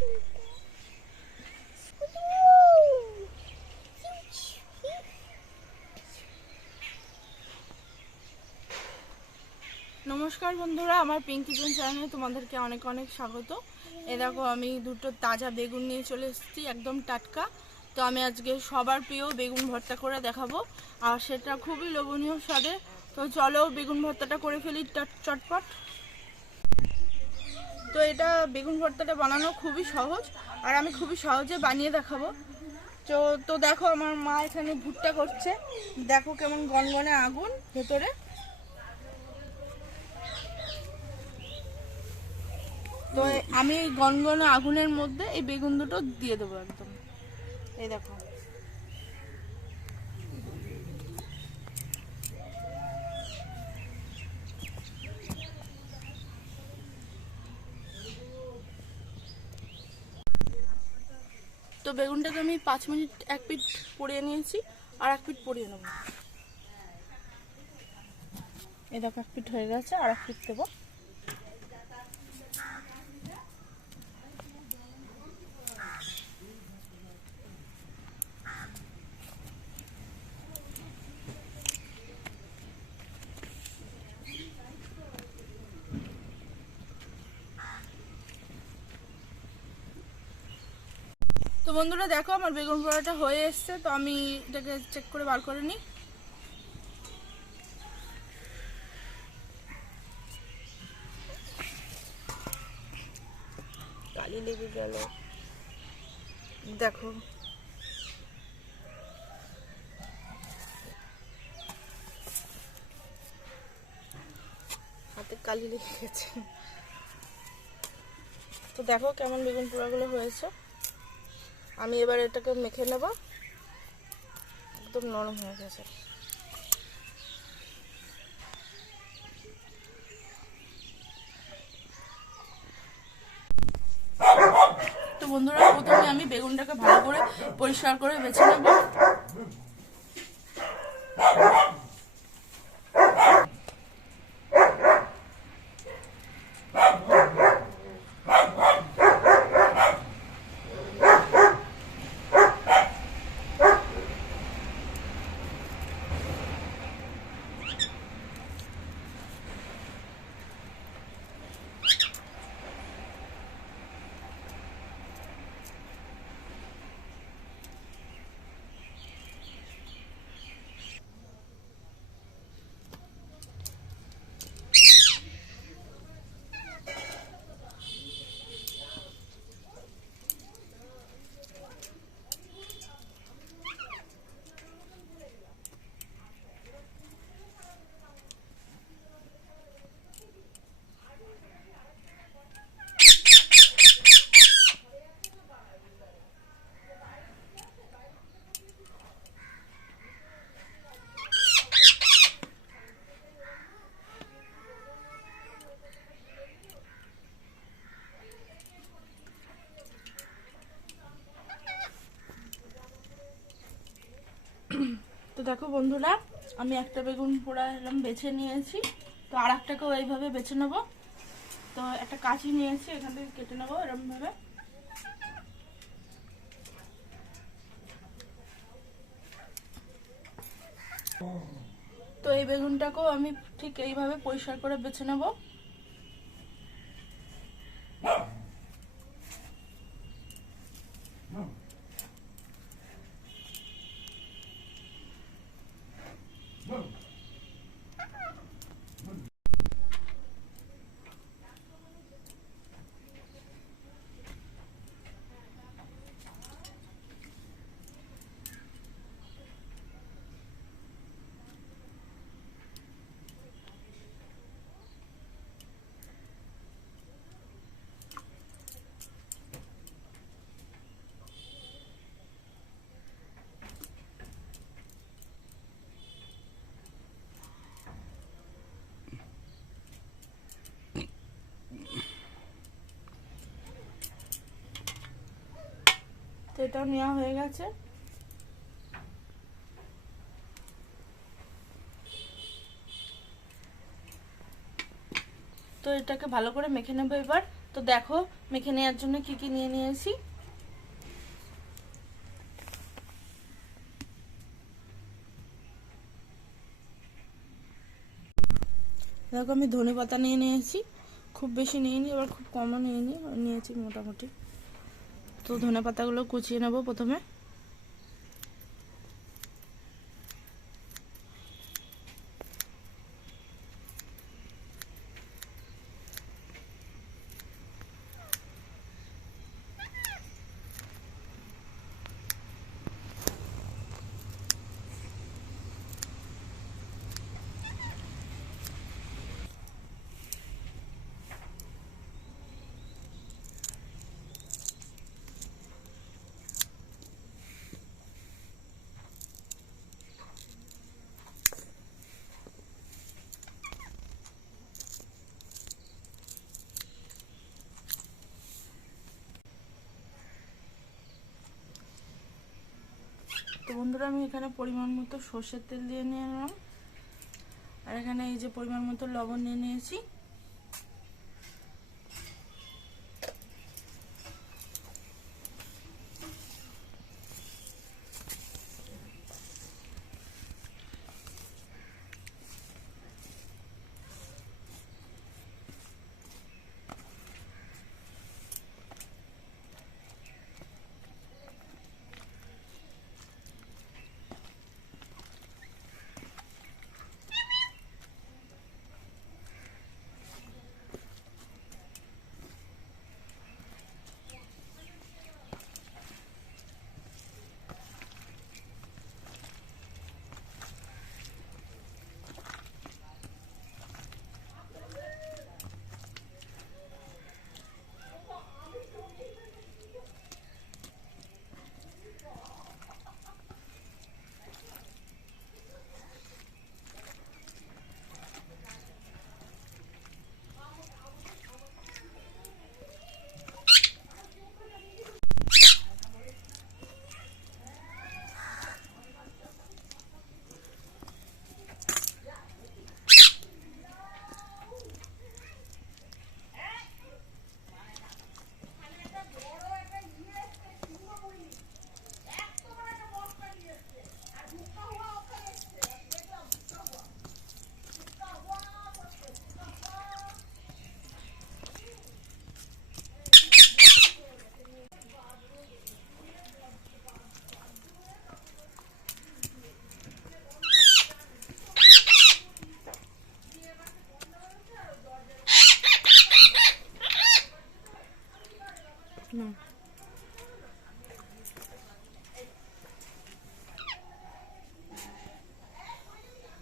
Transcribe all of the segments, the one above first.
নমস্কার বন্ধুরা, আমার পিঙ্ক কিচেন চ্যানেলে তোমাদেরকে অনেক অনেক স্বাগত। এ দেখো, আমি দুটো তাজা বেগুন নিয়ে চলে এসেছি, একদম টাটকা। তো আমি আজকে সবার প্রিয় বেগুন ভর্তা করে দেখাবো, আর সেটা খুবই লোভনীয় স্বাদে। তো চলো বেগুন ভর্তাটা করে ফেলি চটপট। তো এটা বেগুন ভর্তাটা বানানো খুবই সহজ, আর আমি খুবই সহজে বানিয়ে দেখাবো। তো দেখো, আমার মা এখানে ভুট্টা করছে, দেখো কেমন গনগনে আগুন ভেতরে। তো আমি এই গনগনে আগুনের মধ্যে এই বেগুন দুটো দিয়ে দেবো একদম। এই দেখো, তো বেগুনটাকে আমি 5 মিনিট এক পিঠ পুড়িয়ে নিয়েছি, আর এক পিঠ পুড়িয়ে নেব। এই দেখো, এক পিঠ হয়ে গেছে, আর এক পিঠ দেবো। তো বন্ধুরা দেখো, আমার বেগুন পোড়াটা হয়ে এসছে। তো আমি এটাকে চেক করে বার করে নিই। কালি লেগে গেল, দেখো। হাতে কালি লেগে গেছে। তো দেখো কেমন বেগুন পোড়াগুলো হয়েছে। আমি এবার এটাকে মেখে নেব, একদম নরম হয়ে গেছে। তো বন্ধুরা, প্রথমে আমি বেগুনটাকে ভালো করে পরিষ্কার করে বেছে নেব। তো দেখো বন্ধুরা, আমি একটা বেগুন পোড়া এরকম বেছে নিয়েছি। তো আর একটাকেও এইভাবে বেছে নেবো। তো একটা কাঁচি নিয়েছি, এখান থেকে কেটে নেবো এরকম ভাবে। তো এই বেগুনটাকেও আমি ঠিক এইভাবে পরিষ্কার করে বেছে নেবো। তো এটাও নেওয়া হয়ে গেছে। তো এটাকে ভালো করে মেখে নেবো এবার। তো দেখো মেখে নেওয়ার জন্য কি কি নিয়ে নিয়েছি। দেখো আমি ধনেপাতা নিয়ে নিয়েছি, খুব বেশি নিইনি আবার খুব কমও নিয়েছি মোটামুটি। তো ধনেপাতাগুলো কুচিয়ে নেব প্রথমে। তো বন্ধুরা আমি এখানে পরিমাণ মতো সর্ষের তেল দিয়ে নিয়ে নিলাম, আর এখানে এই যে পরিমাণ মতো লবণ নিয়ে নিয়েছি।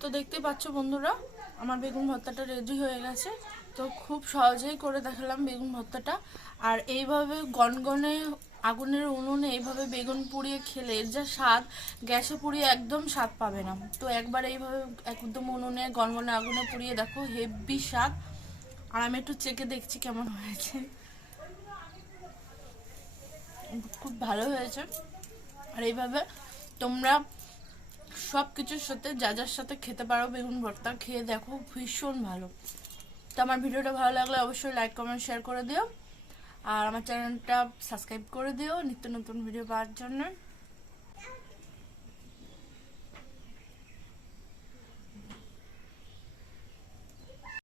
তো দেখতে পাচ্ছ বন্ধুরা আমার বেগুন ভর্তাটা রেডি হয়ে গেছে। তো খুব সহজেই করে দেখালাম বেগুন ভর্তাটা। আর এইভাবে গনগনে আগুনের উনুনে এইভাবে বেগুন পুড়িয়ে খেলে এর যা স্বাদ, গ্যাসে পুড়িয়ে একদম স্বাদ পাবে না। তো একবার এইভাবে একদম উনুনে গনগনে আগুনে পুড়িয়ে দেখো, হেভি স্বাদ। আর আমি একটু চেখে দেখছি কেমন হয়েছে, খুব ভালো হয়েছে। আর এইভাবে তোমরা সব কিছুর সাথে যা যার সাথে খেতে পারো বেগুন ভর্তা, খেয়ে দেখো ভীষণ ভালো। তো আমার ভিডিওটা ভালো লাগলে অবশ্যই লাইক কমেন্ট শেয়ার করে দিও, আর আমার চ্যানেলটা সাবস্ক্রাইব করে দিও নিত্য নতুন ভিডিও পাওয়ার জন্য।